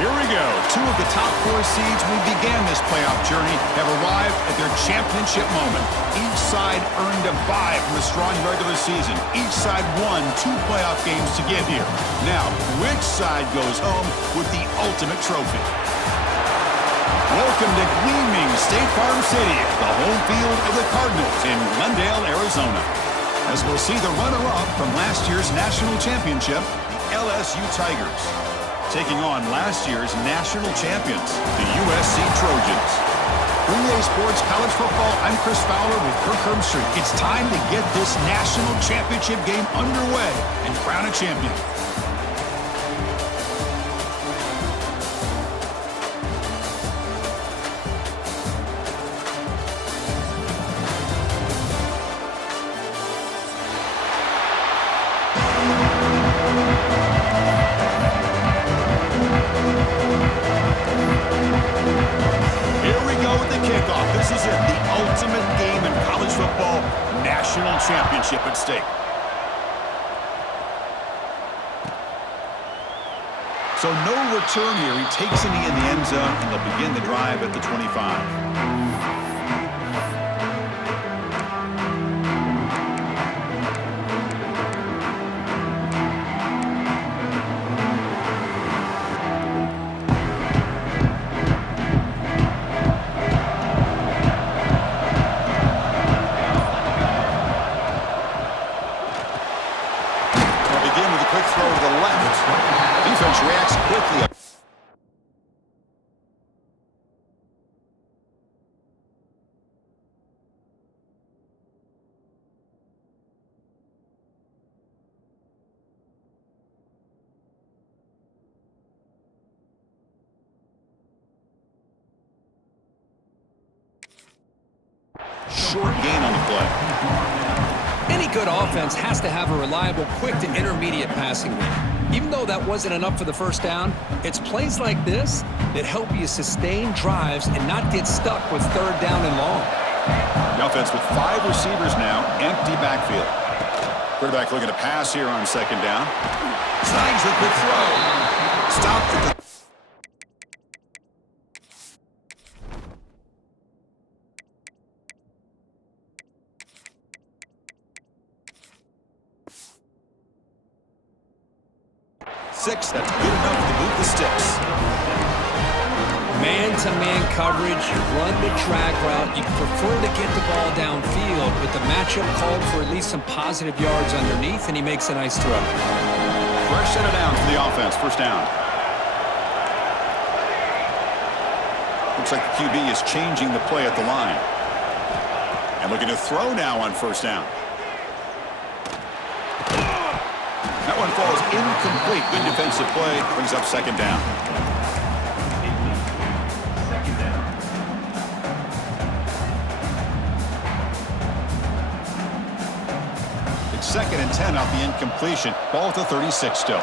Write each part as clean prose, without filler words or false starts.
Here we go. Two of the top four seeds we began this playoff journey have arrived at their championship moment. Each side earned a bye from a strong regular season. Each side won 2 playoff games to get here. Now, which side goes home with the ultimate trophy? Welcome to gleaming State Farm City, the home field of the Cardinals in Glendale, Arizona. As we'll see the runner-up from last year's national championship, the LSU Tigers, taking on last year's national champions, the USC Trojans. From EA Sports College Football, I'm Chris Fowler with Kirk Herbstreit. It's time to get this national championship game underway and crown a champion. National championship at stake. So no return here. He takes it in the end zone, and they'll begin the drive at the 25. Reacts quickly. Short gain on the play. Any good offense has to have a reliable, quick to intermediate passing game. Even though that wasn't enough for the first down, it's plays like this that help you sustain drives and not get stuck with 3rd down and long. The offense with 5 receivers now, empty backfield. Quarterback looking to pass here on 2nd down. Slides with the throw. Stopped at the 6, that's good enough to move the sticks. Man-to-man coverage, you run the drag route. You prefer to get the ball downfield, but the matchup called for at least some positive yards underneath, and he makes a nice throw. Fresh set of downs for the offense, 1st down. Looks like the QB is changing the play at the line. And looking to throw now on 1st down. That one falls incomplete. Good defensive play. Brings up 2nd down. It's 2nd and 10 off the incompletion. Ball at the 36 still.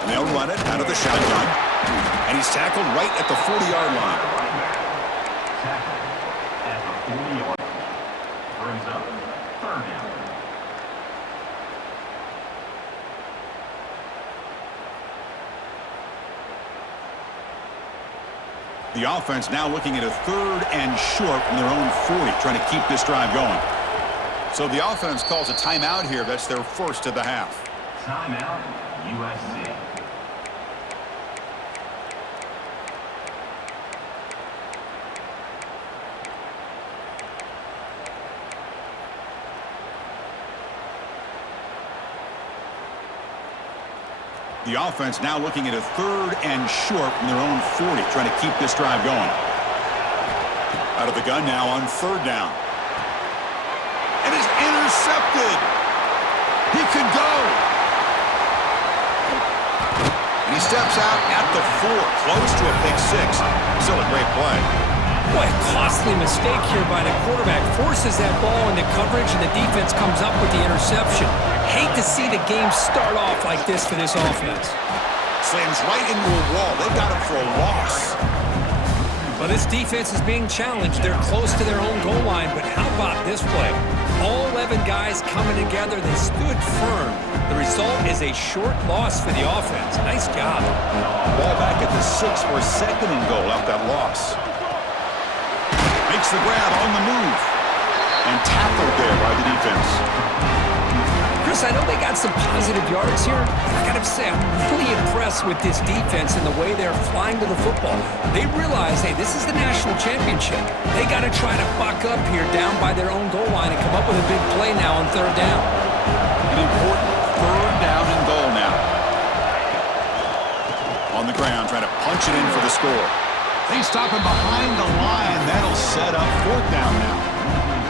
And they'll run it out of the shotgun. And he's tackled right at the 40-yard line. The offense now looking at a 3rd and short from their own 40, trying to keep this drive going. So the offense calls a timeout here. That's their 1st of the half. Timeout, USC. The offense now looking at a 3rd and short from their own 40, trying to keep this drive going. Out of the gun now on 3rd down. And is intercepted. He could go. And he steps out at the 4, close to a pick 6. Still a great play. Boy, a costly mistake here by the quarterback. Forces that ball into coverage, and the defense comes up with the interception. Hate to see the game start off like this for this offense. Slams right into a wall. They got him for a loss. Well, this defense is being challenged. They're close to their own goal line, but how about this play? All 11 guys coming together. They stood firm. The result is a short loss for the offense. Nice job. Ball back at the 6 for a second and goal off that loss. Makes the grab on the move. And tackled there by the defense. Chris, I know they got some positive yards here. I got to say, I'm really impressed with this defense and the way they're flying to the football. They realize, hey, this is the national championship. They got to try to buck up here down by their own goal line and come up with a big play now on third down. An important third down and goal now. On the ground, trying to punch it in for the score. They stop him behind the line. That'll set up fourth down now.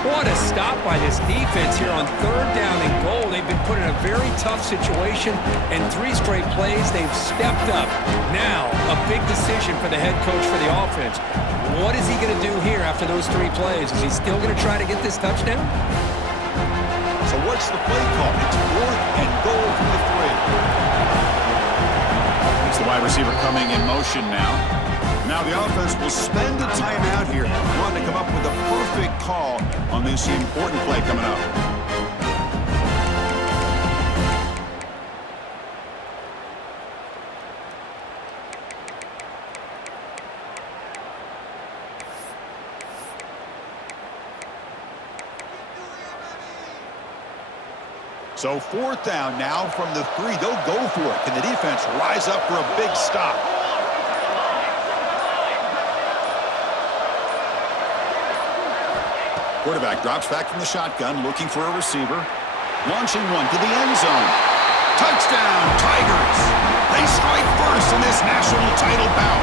What a stop by this defense here on third down and goal. They've been put in a very tough situation, and 3 straight plays, they've stepped up. Now, a big decision for the head coach for the offense. What is he going to do here after those 3 plays? Is he still going to try to get this touchdown? So what's the play call? It's fourth and goal from the 3. It's the wide receiver coming in motion now. Now the offense will spend a timeout here, wanting to come up with a perfect call on this important play coming up. So fourth down now from the 3. They'll go for it. Can the defense rise up for a big stop? Quarterback drops back from the shotgun, looking for a receiver. Launching one to the end zone. Touchdown, Tigers! They strike first in this national title bout.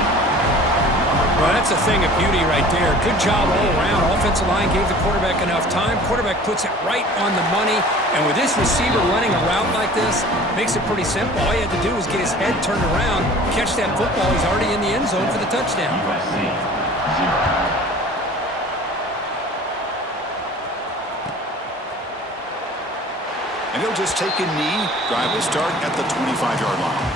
Well, that's a thing of beauty right there. Good job all around. Offensive line gave the quarterback enough time. Quarterback puts it right on the money. And with this receiver running a route like this, makes it pretty simple. All you had to do was get his head turned around, catch that football. He's already in the end zone for the touchdown. USC 0. And he'll just take a knee. Drive will start at the 25-yard line.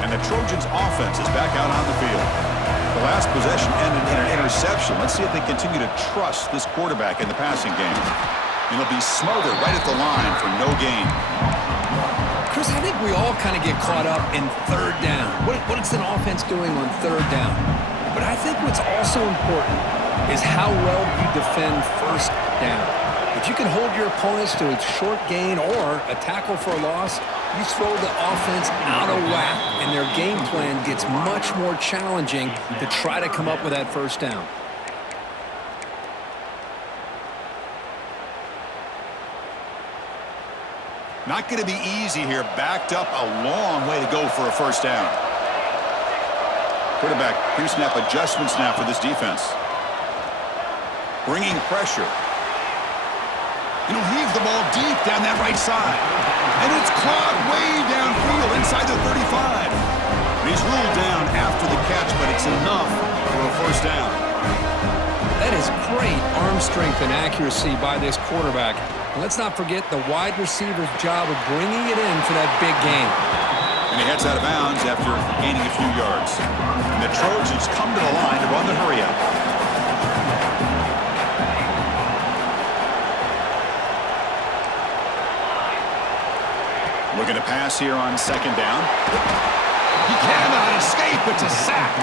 And the Trojans' offense is back out on the field. The last possession ended in an interception. Let's see if they continue to trust this quarterback in the passing game. And he'll be smothered right at the line for no gain. Chris, I think we all kind of get caught up in third down. What's an offense doing on third down? But I think what's also important is how well you defend first down. If you can hold your opponents to a short gain or a tackle for a loss, you throw the offense out of whack, and their game plan gets much more challenging to try to come up with that first down. Not going to be easy here. Backed up a long way to go for a first down. Quarterback pre-snap adjustments now for this defense. Bringing pressure. And he'll heave the ball deep down that right side. And it's caught way downfield inside the 35. And he's ruled down after the catch, but it's enough for a first down. That is great arm strength and accuracy by this quarterback. And let's not forget the wide receiver's job of bringing it in for that big game. And he heads out of bounds after gaining a few yards. And the Trojans come to the line to run the hurry-up. Looking to pass here on second down. He cannot escape. It's a sack.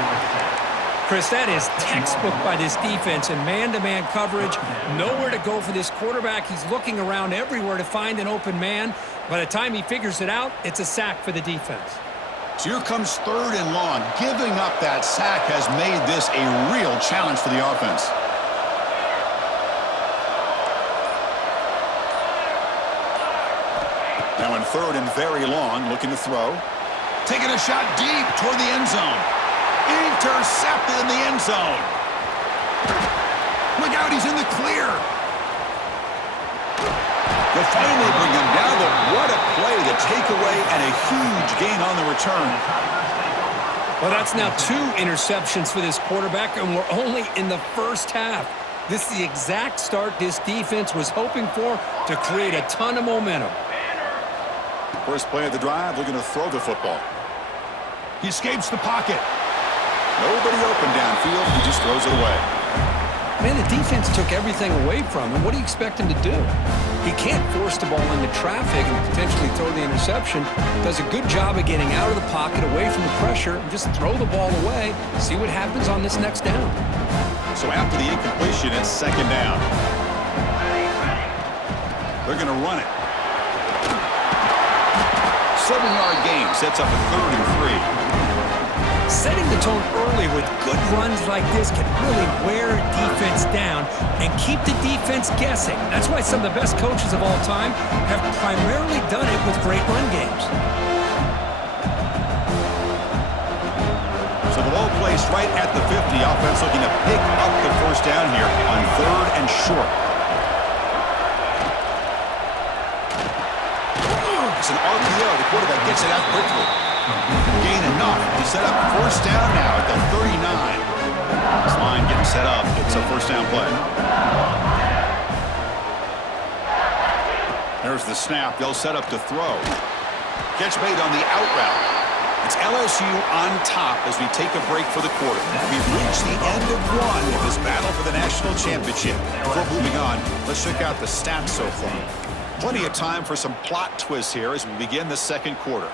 Chris, that is textbook by this defense and man-to-man coverage. Nowhere to go for this quarterback. He's looking around everywhere to find an open man. By the time he figures it out, it's a sack for the defense. So here comes third and long. Giving up that sack has made this a real challenge for the offense. Now in third and very long, looking to throw. Taking a shot deep toward the end zone. Intercepted in the end zone. Look out, he's in the clear. They'll finally bring him down, but what a play, the takeaway, and a huge gain on the return. Well, that's now 2 interceptions for this quarterback, and we're only in the first half. This is the exact start this defense was hoping for to create a ton of momentum. First play of the drive, looking to throw the football. He escapes the pocket. Nobody open downfield. He just throws it away. Man, the defense took everything away from him. What do you expect him to do? He can't force the ball into traffic and potentially throw the interception. Does a good job of getting out of the pocket, away from the pressure, and just throw the ball away. See what happens on this next down. So after the incompletion, it's second down. They're going to run it. 7-yard gain sets up a 3rd and 3. Setting the tone early with good runs like this can really wear a defense down and keep the defense guessing. That's why some of the best coaches of all time have primarily done it with great run games. So the ball placed right at the 50. Offense looking to pick up the first down here on 3rd and short. It's an RPO. The quarterback gets it out quickly. Gain enough to set up first down now at the 39. This line getting set up. It's a first down play. There's the snap. They'll set up to throw. Catch made on the out route. It's LSU on top as we take a break for the quarter. We've reached the end of one of this battle for the national championship. Before moving on, let's check out the stats so far. Plenty of time for some plot twists here as we begin the second quarter.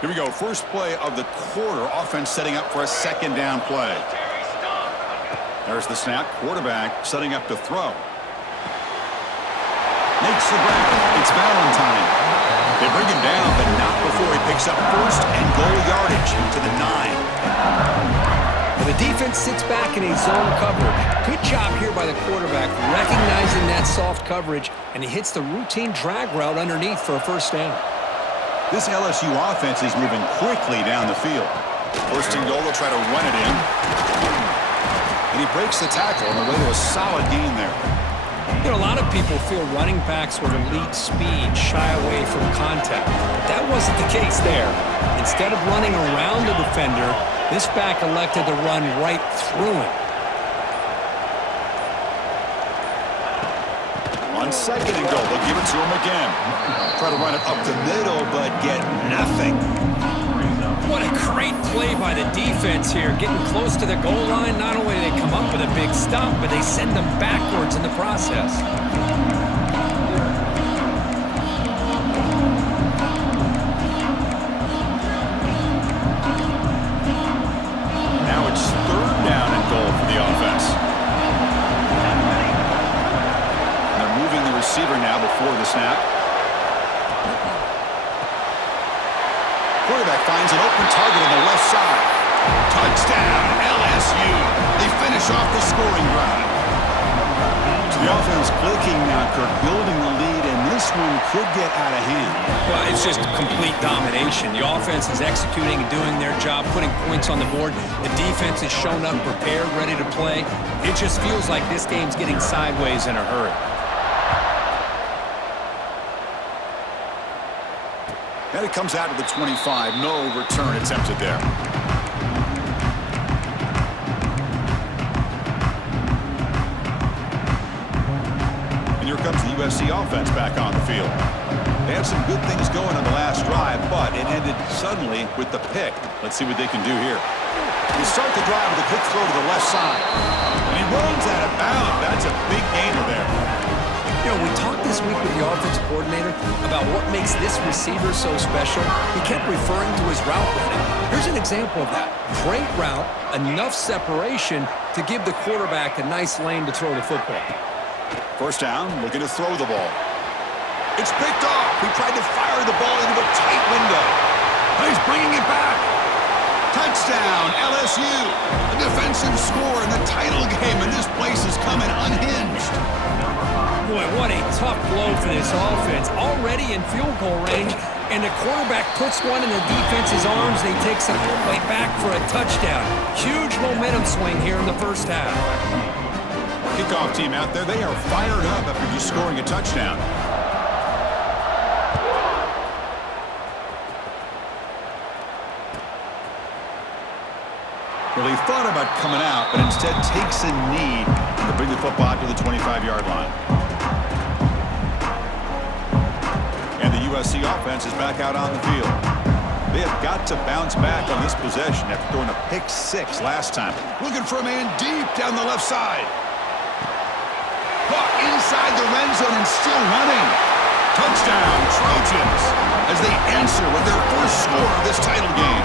Here we go. First play of the quarter. Offense setting up for a second down play. There's the snap. Quarterback setting up to throw. Makes the grab. It's Valentine. They bring him down, but not before he picks up first and goal yardage to the 9. And the defense sits back in a zone coverage. Good job here by the quarterback, recognizing that soft coverage, and he hits the routine drag route underneath for a first down. This LSU offense is moving quickly down the field. First and goal, they'll try to run it in. And he breaks the tackle on the way to a solid gain there. You know, a lot of people feel running backs with elite speed shy away from contact. But that wasn't the case there. Instead of running around the defender, this back elected to run right through him. On second and goal, they'll give it to him again. Try to run it up the middle, but get nothing. What a great play by the defense here. Getting close to the goal line, not only do they come up with a big stop, but they send them backwards in the process. Now it's 3rd down and goal for the offense. They're moving the receiver now before the snap. Quarterback finds an open target on the left side. Touchdown, LSU. They finish off the scoring drive. So the offense clicking now, Kirk, building the lead, and this one could get out of hand. Well, it's just complete domination. The offense is executing and doing their job, putting points on the board. The defense has shown up, prepared, ready to play. It just feels like this game's getting sideways in a hurry. And it comes out to the 25. No return attempted there. And here comes the USC offense back on the field. They had some good things going on the last drive, but it ended suddenly with the pick. Let's see what they can do here. They start the drive with a quick throw to the left side. And he runs out of bounds. That's a big gainer there. You know, we talked this week with the offensive coordinator about what makes this receiver so special. He kept referring to his route running. Here's an example of that. Great route, enough separation to give the quarterback a nice lane to throw the football. First down, looking to throw the ball. It's picked off. He tried to fire the ball into a tight window. He's bringing it back. Touchdown, LSU. A defensive score in the title game, and this place is coming unhinged. Boy, what a tough blow for this offense. Already in field goal range, and the quarterback puts one in the defense's arms, and he takes it all the way back for a touchdown. Huge momentum swing here in the first half. Kickoff team out there, they are fired up after just scoring a touchdown. Well, he thought about coming out, but instead takes a knee to bring the football out to the 25-yard line. And the LSC offense is back out on the field. They have got to bounce back on this possession after throwing a pick 6 last time. Looking for a man deep down the left side. Caught inside the red zone and still running. Touchdown, Trojans, as they answer with their first score of this title game.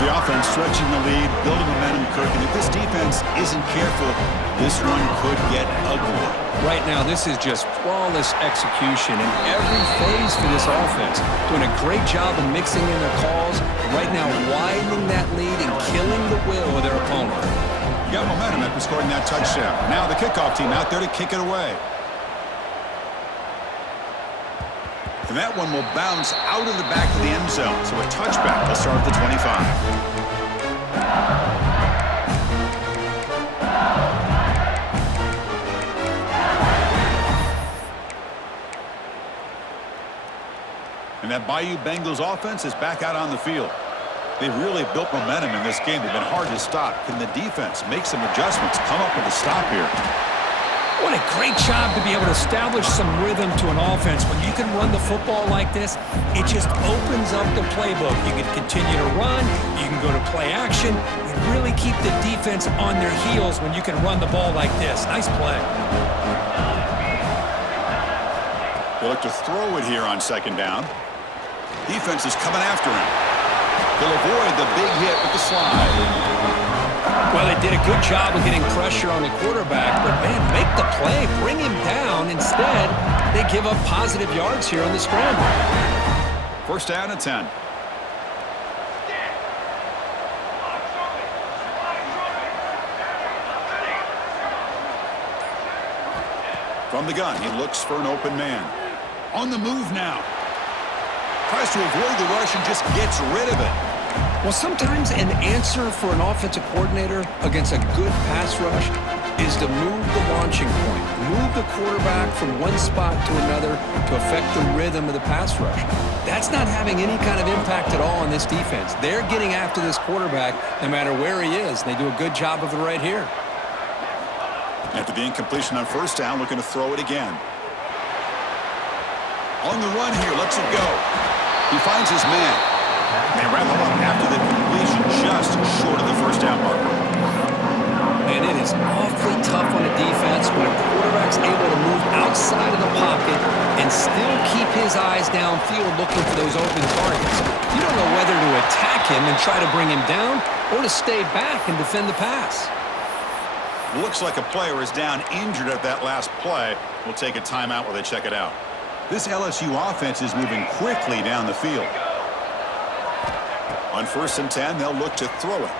The offense stretching the lead, building momentum, Kirk, and if this defense isn't careful, this one could get ugly. Right now, this is just flawless execution in every phase for this offense. Doing a great job of mixing in their calls. Right now, widening that lead and killing the will of their opponent. You got momentum after scoring that touchdown. Now the kickoff team out there to kick it away. And that one will bounce out of the back of the end zone. So a touchback will start at the 25. And that Bayou Bengals offense is back out on the field. They've really built momentum in this game. They've been hard to stop. Can the defense make some adjustments, come up with a stop here? What a great job to be able to establish some rhythm to an offense. When you can run the football like this, it just opens up the playbook. You can continue to run. You can go to play action. You really keep the defense on their heels when you can run the ball like this. Nice play. They'll look to throw it here on second down. Defense is coming after him. They'll avoid the big hit with the slide. Well, they did a good job of getting pressure on the quarterback, but, man, make the play, bring him down. Instead, they give up positive yards here on the scramble. First down and 10. From the gun, he looks for an open man. On the move now. Tries to avoid the rush and just gets rid of it. Well, sometimes an answer for an offensive coordinator against a good pass rush is to move the launching point, move the quarterback from one spot to another to affect the rhythm of the pass rush. That's not having any kind of impact at all on this defense. They're getting after this quarterback no matter where he is. They do a good job of it right here. After the incompletion on first down, looking to throw it again. On the run here, lets it go. He finds his man. They wrap him up after the completion, just short of the first down marker. And it is awfully tough on a defense when a quarterback's able to move outside of the pocket and still keep his eyes downfield looking for those open targets. You don't know whether to attack him and try to bring him down or to stay back and defend the pass. Looks like a player is down injured at that last play. We'll take a timeout while they check it out. This LSU offense is moving quickly down the field. On first and 10, they'll look to throw it.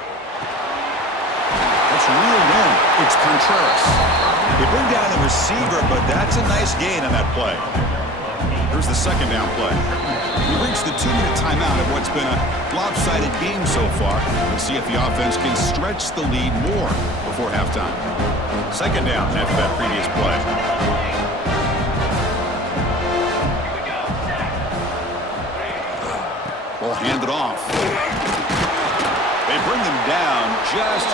That's reeled in. It's Contreras. They bring down the receiver, but that's a nice gain on that play. Here's the second down play. We reached the 2-minute timeout of what's been a lopsided game so far. We'll see if the offense can stretch the lead more before halftime. Second down after that previous play. We'll hand it off. They bring them down just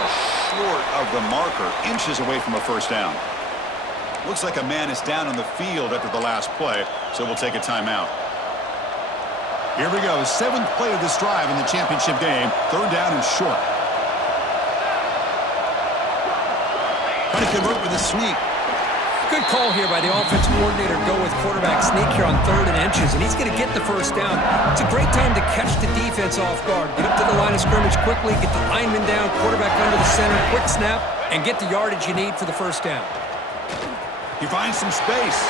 short of the marker, inches away from a first down. Looks like a man is down on the field after the last play, so we'll take a timeout. Here we go, 7th play of this drive in the championship game. Third down and short. Trying to convert with a sneak. Good call here by the offensive coordinator. Go with quarterback sneak here on 3rd and inches, and he's going to get the first down. It's a great time to catch the defense off guard. Get up to the line of scrimmage quickly, get the lineman down, quarterback under the center, quick snap, and get the yardage you need for the first down. He finds some space.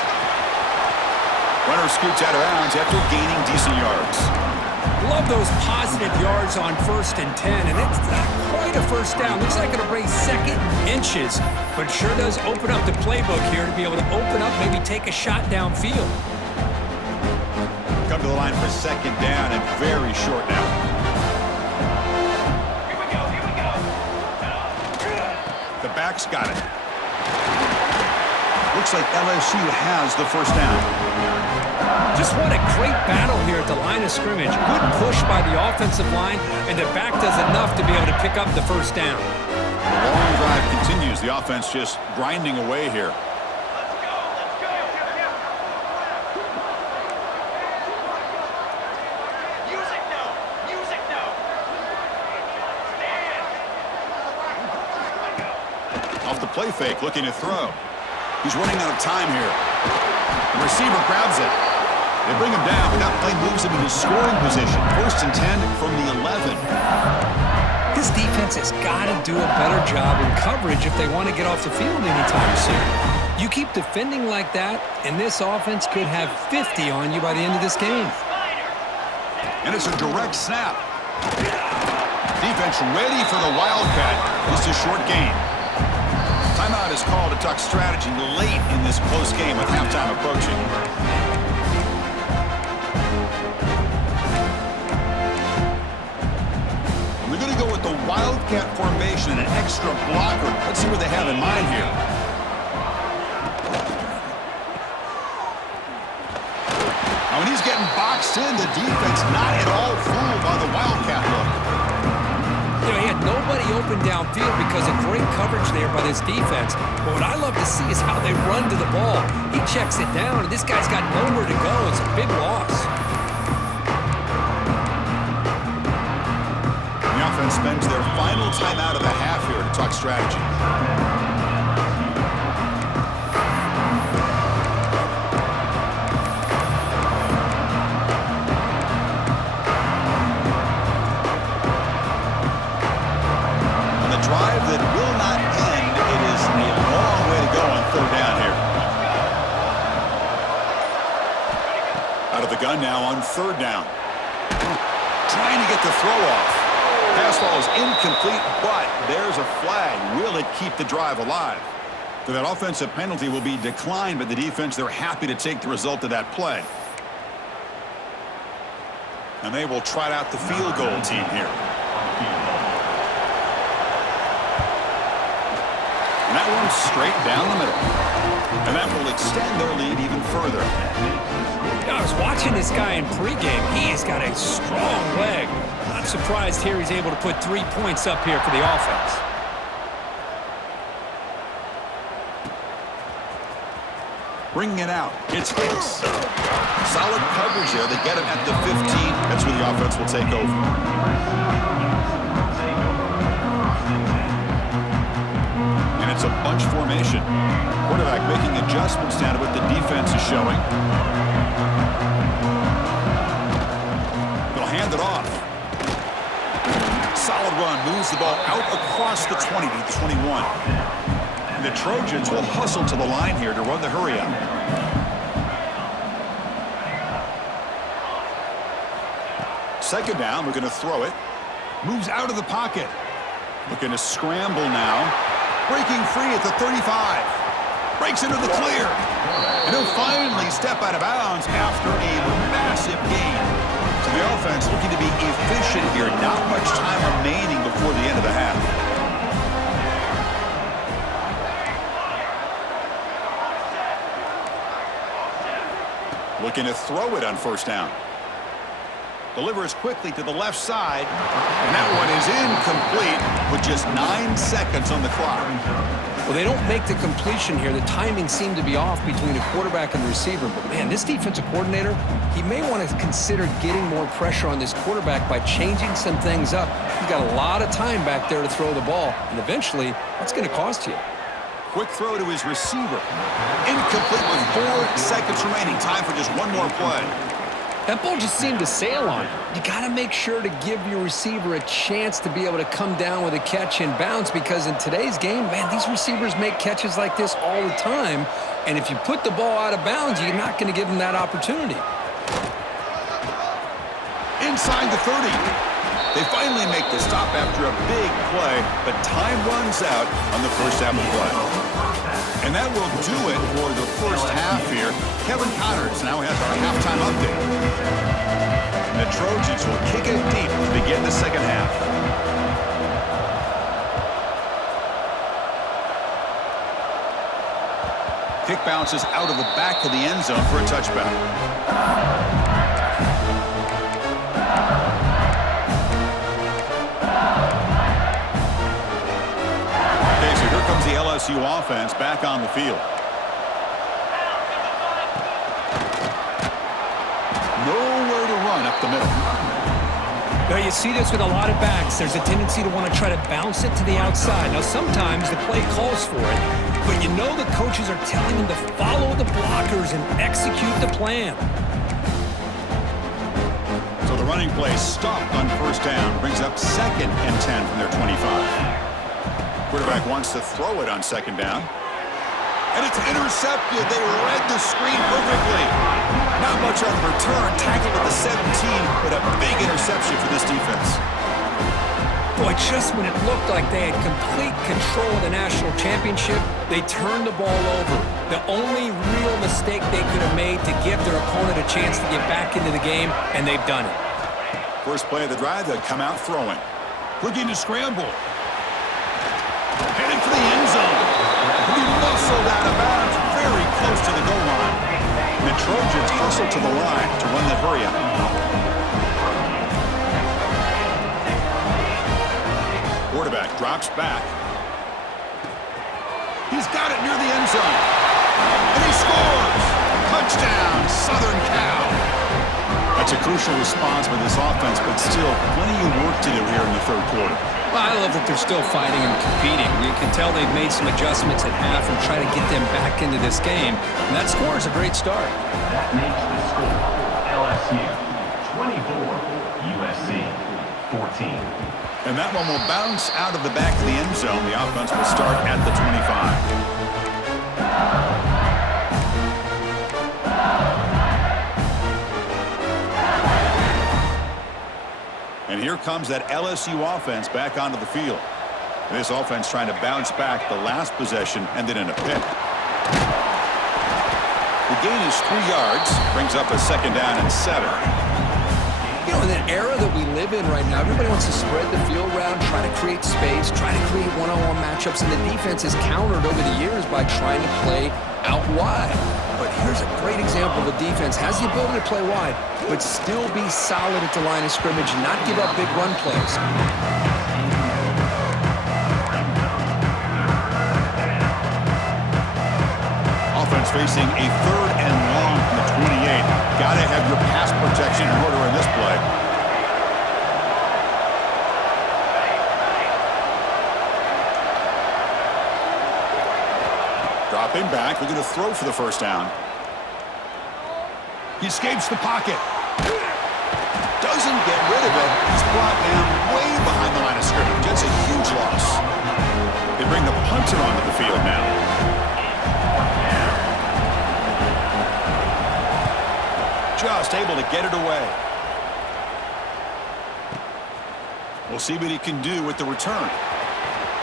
Runner scoots out of bounds after gaining decent yards. Love those positive yards on 1st and 10, and it's not quite a first down. Looks like it'll bring 2nd inches, but it sure does open up the playbook here to be able to open up, maybe take a shot downfield. Come to the line for 2nd down and very short now. Here we go. The back's got it. Looks like LSU has the first down. Just what a great battle here at the line of scrimmage. Good push by the offensive line, and the back does enough to be able to pick up the first down. The long drive continues. The offense just grinding away here. play fake, looking to throw. He's running out of time here. The receiver grabs it. They bring him down, but that play moves him into scoring position. 1st and 10 from the 11. This defense has got to do a better job in coverage if they want to get off the field anytime soon. You keep defending like that, and this offense could have 50 on you by the end of this game. And it's a direct snap. Defense ready for the Wildcat. Just a short gain. Timeout is called to talk strategy late in this close game with halftime approaching. We're going to go with the Wildcat formation and an extra blocker. Let's see what they have in mind here. Now, when he's getting boxed in, the defense not at all fooled by the Wildcat look. You know, he had nobody open downfield because of great coverage there by this defense. But what I love to see is how they run to the ball. He checks it down, and this guy's got nowhere to go. It's a big loss. The offense spends their final timeout of the half here to talk strategy. Drive that will not end. It is a long way to go on 3rd down here. Out of the gun now on 3rd down. Trying to get the throw off. Pass ball is incomplete, but there's a flag. Will it keep the drive alive? So that offensive penalty will be declined by the defense. They're happy to take the result of that play. And they will trot out the field goal team here. And that one's straight down the middle. And that will extend their lead even further. I was watching this guy in pregame. He has got a strong leg. Not surprised here he's able to put 3 points up here for the offense. Bringing it out. It's Hicks. Solid coverage there. They get him at the 15. That's where the offense will take over. It's a bunch formation. Quarterback making adjustments down to what the defense is showing. They'll hand it off. Solid run. Moves the ball out across the 20 to the 21. And the Trojans will hustle to the line here to run the hurry up. Second down. We're going to throw it. Moves out of the pocket. Looking to scramble now. Breaking free at the 35. Breaks into the clear. And he'll finally step out of bounds after a massive gain. So the offense looking to be efficient here. Not much time remaining before the end of the half. Looking to throw it on 1st down. Delivers quickly to the left side. And that one is incomplete with just 9 seconds on the clock. Well, they don't make the completion here. The timing seemed to be off between the quarterback and the receiver. But, man, this defensive coordinator, he may want to consider getting more pressure on this quarterback by changing some things up. He's got a lot of time back there to throw the ball. And eventually, that's going to cost you. Quick throw to his receiver. Incomplete with 4 seconds remaining. Time for just one more play. That ball just seemed to sail on him. You got to make sure to give your receiver a chance to be able to come down with a catch and bounce, because in today's game, man, these receivers make catches like this all the time. And if you put the ball out of bounds, you're not going to give them that opportunity. Inside the 30. They finally make the stop after a big play, but time runs out on the first half of play. And that will do it for the first half here. Kevin Connors now has our halftime update. The Trojans will kick it deep to begin the second half. Kick bounces out of the back of the end zone for a touchback. Comes the LSU offense back on the field. Nowhere to run up the middle. Now, you see this with a lot of backs. There's a tendency to want to try to bounce it to the outside. Now, sometimes the play calls for it, but you know the coaches are telling them to follow the blockers and execute the plan. So the running play stopped on first down, brings up 2nd and 10 from their 25. Quarterback wants to throw it on 2nd down. And it's intercepted. They read the screen perfectly. Not much on the return. Tackled at the 17, but a big interception for this defense. Boy, just when it looked like they had complete control of the national championship, they turned the ball over. The only real mistake they could have made to give their opponent a chance to get back into the game, and they've done it. First play of the drive, they'll come out throwing. Looking to scramble. Headed for the end zone. He muscled out of bounds very close to the goal line. And the Trojans hustle to the line to run the hurry up. Quarterback drops back. He's got it near the end zone. And he scores! Touchdown, Southern Cal. That's a crucial response for this offense, but still plenty of work to do here in the third quarter. Well, I love that they're still fighting and competing. You can tell they've made some adjustments at half and try to get them back into this game. And that score is a great start. That makes the score LSU 24, USC 14. And that one will bounce out of the back of the end zone. The offense will start at the 25. And here comes that LSU offense back onto the field. And this offense trying to bounce back the last possession, ended in a pick. The gain is 3 yards, brings up a 2nd down and 7. You know, in an era that we live in right now, everybody wants to spread the field around, try to create space, try to create one-on-one matchups, and the defense has countered over the years by trying to play out wide. But here's a great example of a defense has the ability to play wide, but still be solid at the line of scrimmage and not give up big run plays. Offense facing a 3rd and long from the 28. Got to have your pass protection in order in this play. Dropping back, looking to throw for the first down. He escapes the pocket. Doesn't get rid of it. He's brought down way behind the line of scrimmage. It's a huge loss. They bring the punter onto the field now. Just able to get it away. We'll see what he can do with the return.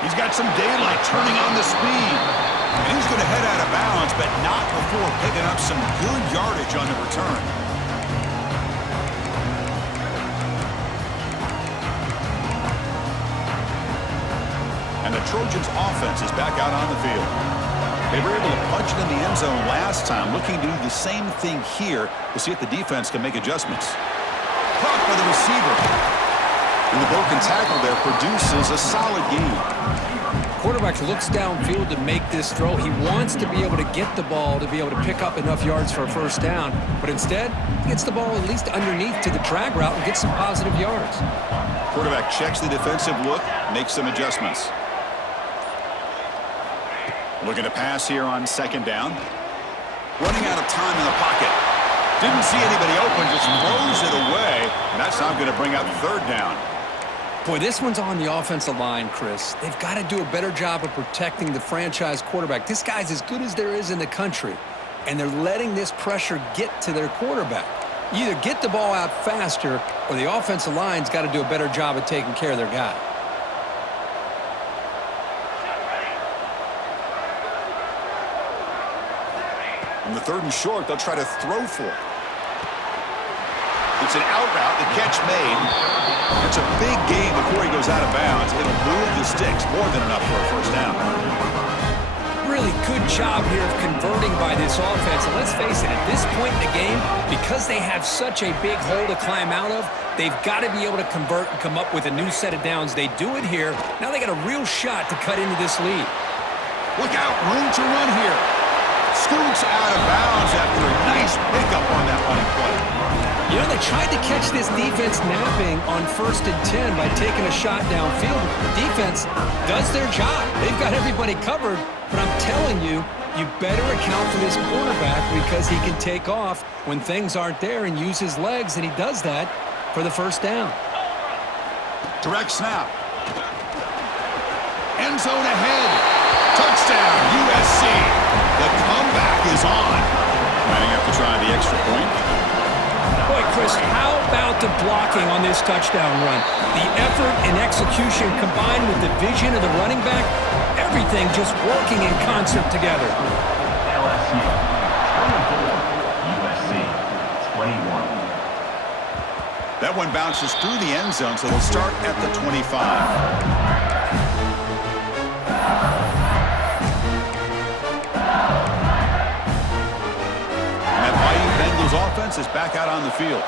He's got some daylight turning on the speed. And he's going to head out of bounds, but not before picking up some good yardage on the return. And the Trojans' offense is back out on the field. They were able to punch it in the end zone last time, looking to do the same thing here to see if the defense can make adjustments. Caught by the receiver. And the broken tackle there produces a solid gain. Quarterback looks downfield to make this throw. He wants to be able to get the ball to be able to pick up enough yards for a first down, but instead he gets the ball at least underneath to the drag route and gets some positive yards. Quarterback checks the defensive look, makes some adjustments. Looking to pass here on 2nd down. Running out of time in the pocket. Didn't see anybody open, just throws it away. And that's now going to bring up 3rd down. Boy, this one's on the offensive line, Chris. They've got to do a better job of protecting the franchise quarterback. This guy's as good as there is in the country, and they're letting this pressure get to their quarterback. You either get the ball out faster, or the offensive line's got to do a better job of taking care of their guy. On the 3rd and short, they'll try to throw for it. It's an out route, the catch made. It's a big gain before he goes out of bounds. It'll move the sticks, more than enough for a first down. Really good job here of converting by this offense. And let's face it, at this point in the game, because they have such a big hole to climb out of, they've got to be able to convert and come up with a new set of downs. They do it here. Now they got a real shot to cut into this lead. Look out, room to run here. Scoots out of bounds after a nice pickup on that running play. You know, they They tried to catch this defense napping on 1st and 10 by taking a shot downfield. The defense does their job. They've got everybody covered, but I'm telling you, you better account for this quarterback because he can take off when things aren't there and use his legs, and he does that for the first down. Direct snap. End zone ahead. Touchdown, USC. The comeback is on. Might have to try the extra point. Boy, Chris, how about the blocking on this touchdown run? The effort and execution combined with the vision of the running back, everything just working in concert together. LSU 24, USC 21. That one bounces through the end zone, so they'll start at the 25. Offense is back out on the field.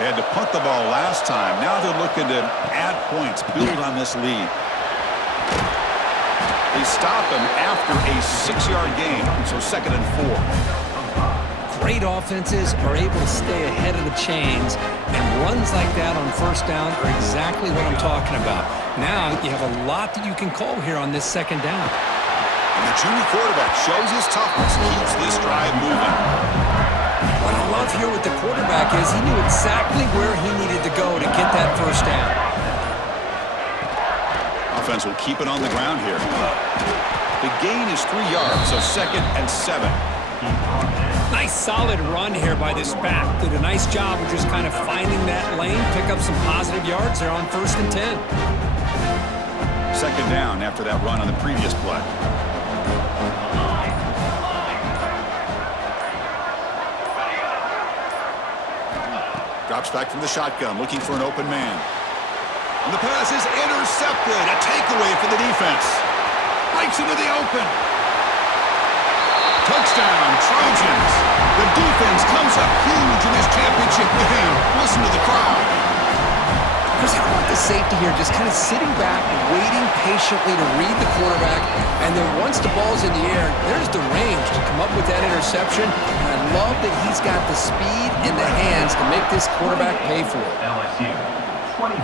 They had to punt the ball last time. Now they're looking to add points, build on this lead. They stop them after a 6-yard gain, so 2nd and 4. Great offenses are able to stay ahead of the chains, and runs like that on 1st down are exactly what I'm talking about. Now you have a lot that you can call here on this 2nd down. And the junior quarterback shows his toughness, keeps this drive moving. What I love here with the quarterback is he knew exactly where he needed to go to get that 1st down. Offense will keep it on the ground here. The gain is 3 yards, so 2nd and 7. Nice solid run here by this back. Did a nice job of just kind of finding that lane, pick up some positive yards there on 1st and 10. 2nd down after that run on the previous play. Drops back from the shotgun, looking for an open man. And the pass is intercepted. A takeaway for the defense. Breaks into the open. Touchdown, Trojans. The defense comes up huge in this championship game. Listen to the crowd. Chris, how about the safety here? Just kind of sitting back, waiting patiently to read the quarterback, and then once the ball's in the air, there's the range to come up with that interception. And I love that he's got the speed in the hands to make this quarterback pay for it. LSU 24.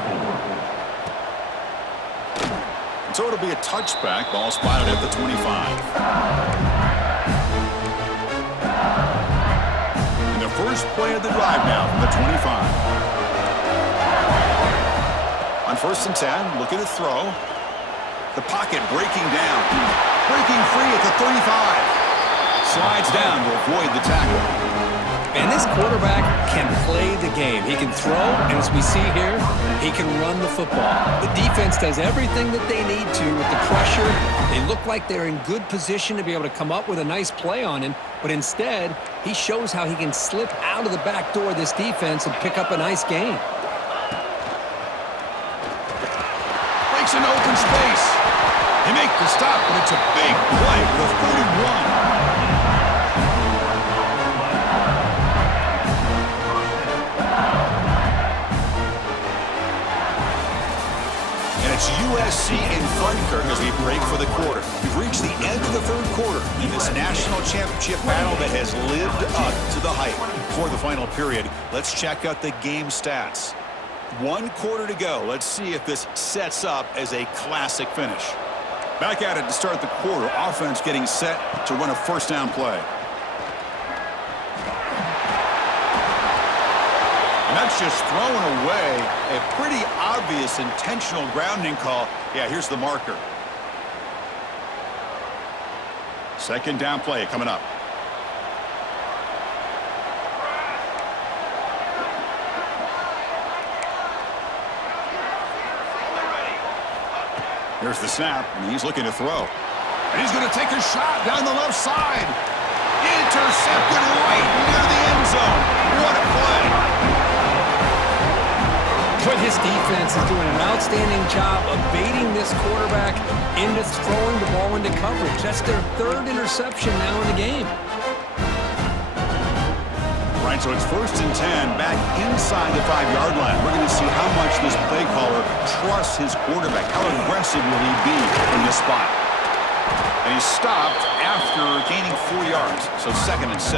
And so it'll be a touchback. Ball spotted at the 25. And the first play of the drive now from the 25. On 1st and 10, looking to throw. The pocket breaking down. Breaking free at the 35. Slides down to avoid the tackle. And this quarterback can play the game. He can throw, and as we see here, he can run the football. The defense does everything that they need to with the pressure. They look like they're in good position to be able to come up with a nice play on him, but instead, he shows how he can slip out of the back door of this defense and pick up a nice gain. Breaks an open space. They make the stop, but it's a big play with a 41. It's USC in Dunkirk as we break for the quarter. We've reached the end of the 3rd quarter in this national championship battle that has lived up to the hype. For the final period, let's check out the game stats. 1 quarter to go. Let's see if this sets up as a classic finish. Back at it to start the quarter. Offense getting set to run a 1st down play. And that's just thrown away. A pretty obvious intentional grounding call. Yeah, here's the marker. 2nd down play coming up. Here's the snap, and he's looking to throw. And he's going to take a shot down the left side. Intercepted right near the end zone. What a play. But his defense is doing an outstanding job of baiting this quarterback into throwing the ball into coverage. That's their 3rd interception now in the game. Right, so it's 1st and 10 back inside the 5-yard line. We're going to see how much this play caller trusts his quarterback. How aggressive will he be in this spot? And he's stopped after gaining 4 yards, so 2nd and 6.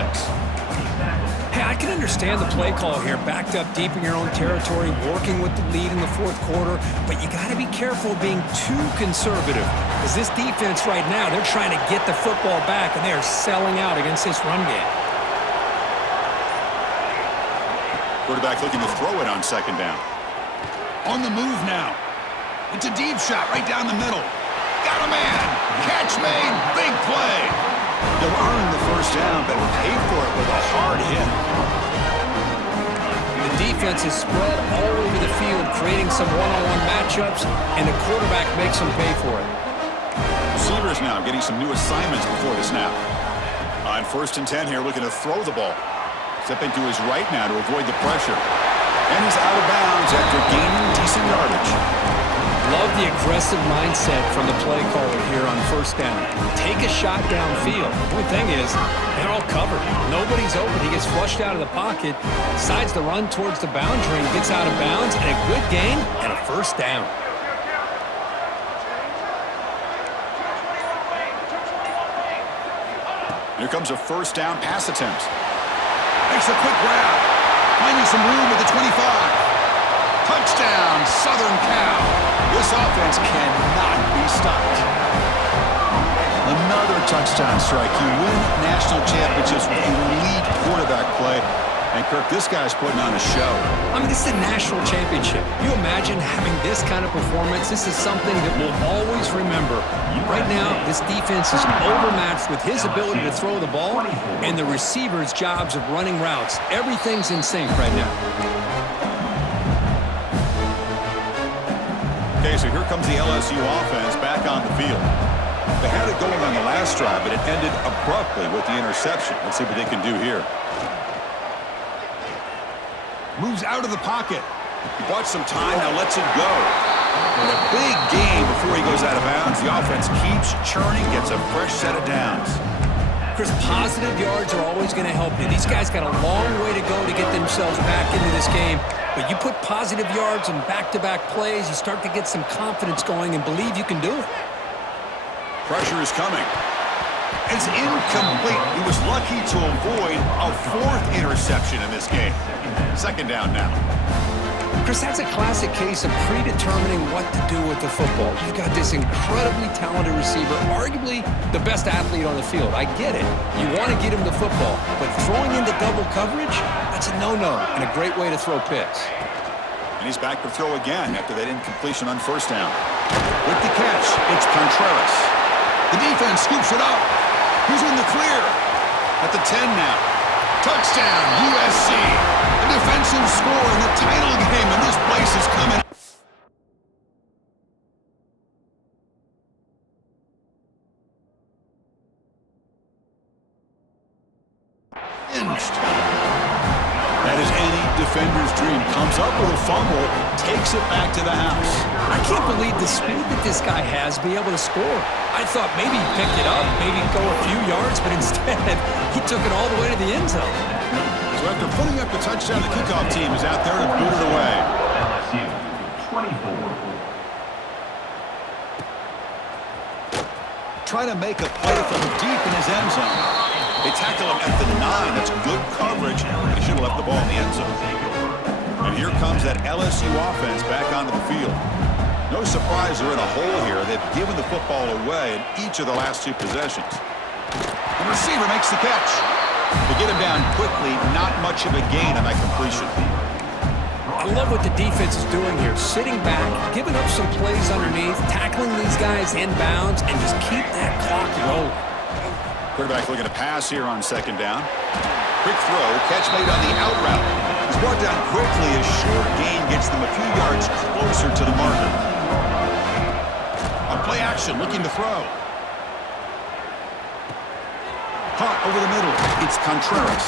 Yeah, I can understand the play call here. Backed up deep in your own territory, working with the lead in the fourth quarter. But you got to be careful being too conservative. Because this defense right now, they're trying to get the football back, and they are selling out against this run game. Quarterback looking to throw it on second down. On the move now. It's a deep shot right down the middle. Got a man. Catch made. Big play. They'll earn the first down, but pay for it with a hard hit. The defense is spread all over the field, creating some one-on-one matchups, and the quarterback makes them pay for it. Receivers now getting some new assignments before the snap. On 1st and 10 here, looking to throw the ball. Stepping to his right now to avoid the pressure. And he's out of bounds after gaining decent yardage. Love the aggressive mindset from the play caller here on 1st down. Take a shot downfield. The only thing is, they're all covered. Nobody's open. He gets flushed out of the pocket, decides to run towards the boundary, and gets out of bounds, and a good gain and a 1st down. Here comes a 1st down pass attempt. Makes a quick grab. Finding some room at the 25. Touchdown, Southern Cal. This offense cannot be stopped. Another touchdown strike. You win national championships with elite quarterback play. And, Kirk, this guy's putting on a show. I mean, this is a national championship. You imagine having this kind of performance? This is something that we'll always remember. Right now, this defense is overmatched with his ability to throw the ball and the receivers' jobs of running routes. Everything's in sync right now. Okay, so here comes the LSU offense back on the field. They had it going on the last drive, but it ended abruptly with the interception. Let's see what they can do here. Moves out of the pocket. He bought some time, now lets it go. And a big gain before he goes out of bounds. The offense keeps churning, gets a fresh set of downs. Chris, positive yards are always going to help you. These guys got a long way to go to get themselves back into this game. But you put positive yards in back-to-back plays, you start to get some confidence going and believe you can do it. Pressure is coming. It's incomplete. He was lucky to avoid a 4th interception in this game. 2nd down now. Chris, that's a classic case of predetermining what to do with the football. You've got this incredibly talented receiver, arguably the best athlete on the field. I get it. You want to get him the football, but throwing into double coverage, that's a no-no and a great way to throw picks. And he's back to throw again after that incompletion on 1st down. With the catch, it's Contreras. The defense scoops it up. He's in the clear. At the 10 now. Touchdown, USC. A defensive score in the title game, and this place is coming. That is any defender's dream. Comes up with a fumble, takes it back to the house. I can't believe the speed that this guy has to be able to score. I thought maybe he picked it up, maybe go a few yards, but instead he took it all the way to the end zone. So after putting up the touchdown, the kickoff team is out there to boot it away. LSU 24. Trying to make a play from deep in his end zone. They tackle him at the 9. That's good coverage. They should have left the ball in the end zone. And here comes that LSU offense back onto the field. No surprise they're in a hole here. They've given the football away in each of the last 2 possessions. The receiver makes the catch. To get him down quickly, not much of a gain on that completion. I love what the defense is doing here. Sitting back, giving up some plays underneath, tackling these guys inbounds, and just keep that clock rolling. Quarterback looking to pass here on 2nd down. Quick throw, catch made on the out route. He's brought down quickly. A short gain gets them a few yards closer to the marker. On play action, looking to throw. Caught over the middle. It's Contreras.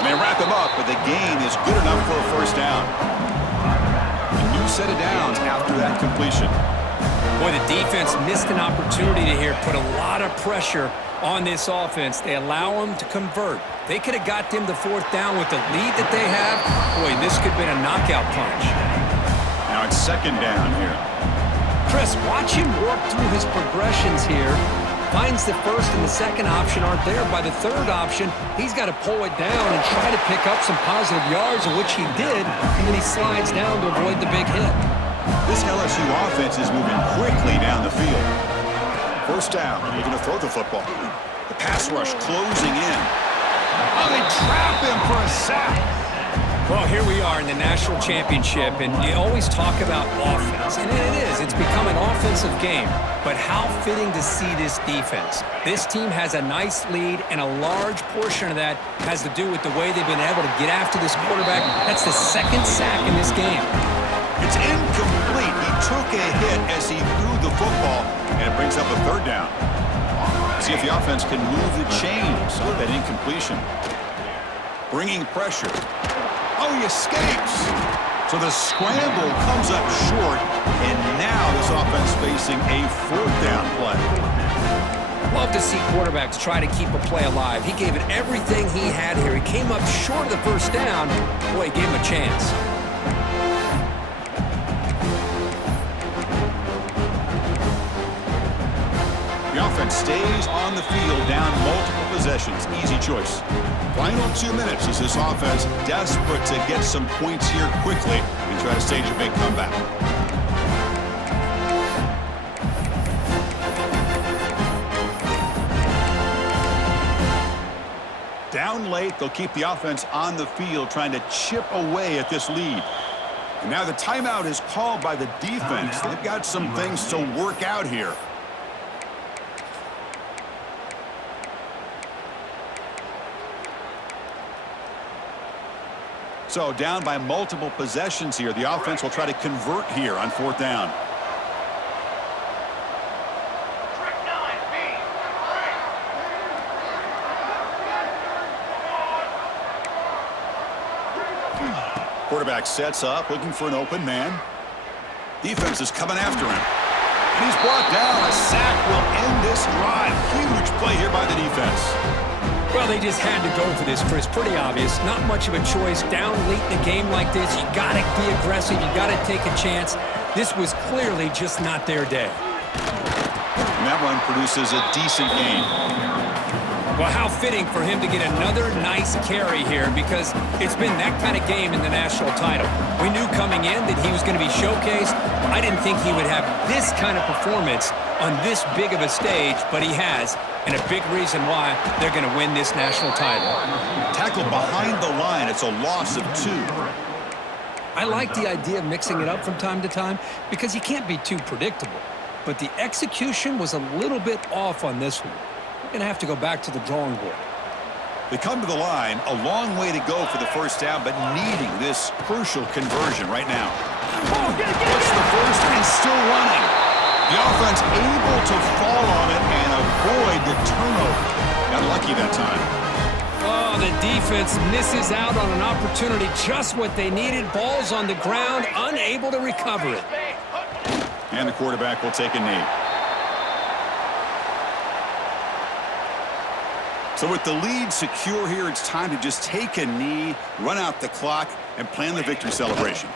And they wrap him up, but the gain is good enough for a 1st down. A new set of downs after that completion. Boy, the defense missed an opportunity to here, put a lot of pressure on this offense. They allow them to convert. They could have got them the 4th down with the lead that they have. Boy, this could have been a knockout punch. Now it's 2nd down here. Chris, watch him work through his progressions here. Finds the first and the second option aren't there. By the third option, he's got to pull it down and try to pick up some positive yards, which he did, and then he slides down to avoid the big hit. This LSU offense is moving quickly down the field. First down, they're going to throw the football. The pass rush closing in. Oh, they trap him for a sack. Well, here we are in the national championship, and you always talk about offense, and it is. It's become an offensive game, but how fitting to see this defense. This team has a nice lead, and a large portion of that has to do with the way they've been able to get after this quarterback. That's the second sack in this game. It's incomplete. He took a hit as he threw the football, and it brings up a third down. See if the offense can move the chains on that incompletion. Bringing pressure. Oh, he escapes. So the scramble comes up short, and now this offense facing a fourth down play. Love to see quarterbacks try to keep a play alive. He gave it everything he had here. He came up short of the first down. Boy, he gave him a chance. The offense stays on the field down multiple possessions. Easy choice. Final 2 minutes as this offense desperate to get some points here quickly and try to stage a big comeback. Down late, they'll keep the offense on the field trying to chip away at this lead. And now the timeout is called by the defense. They've got some things to work out here. So down by multiple possessions here. The offense will try to convert here on fourth down. Quarterback sets up, looking for an open man. Defense is coming after him. And he's brought down. A sack will end this drive. Huge play here by the defense. Well, they just had to go for this, Chris. Pretty obvious. Not much of a choice. Down late in a game like this, you got to be aggressive. You got to take a chance. This was clearly just not their day. And that one produces a decent gain. Well, how fitting for him to get another nice carry here, because it's been that kind of game in the national title. We knew coming in that he was going to be showcased. I didn't think he would have this kind of performance on this big of a stage, but he has, and a big reason why they're going to win this national title. Tackled behind the line. It's a loss of 2. I like the idea of mixing it up from time to time because you can't be too predictable. But the execution was a little bit off on this one. We're going to have to go back to the drawing board. They come to the line, a long way to go for the first down, but needing this crucial conversion right now. What's the first and still running? The offense able to fall on it and avoid the turnover. Got lucky that time. Oh, the defense misses out on an opportunity, just what they needed. Ball's on the ground, unable to recover it. And the quarterback will take a knee. So with the lead secure here, it's time to just take a knee, run out the clock, and plan the victory celebration.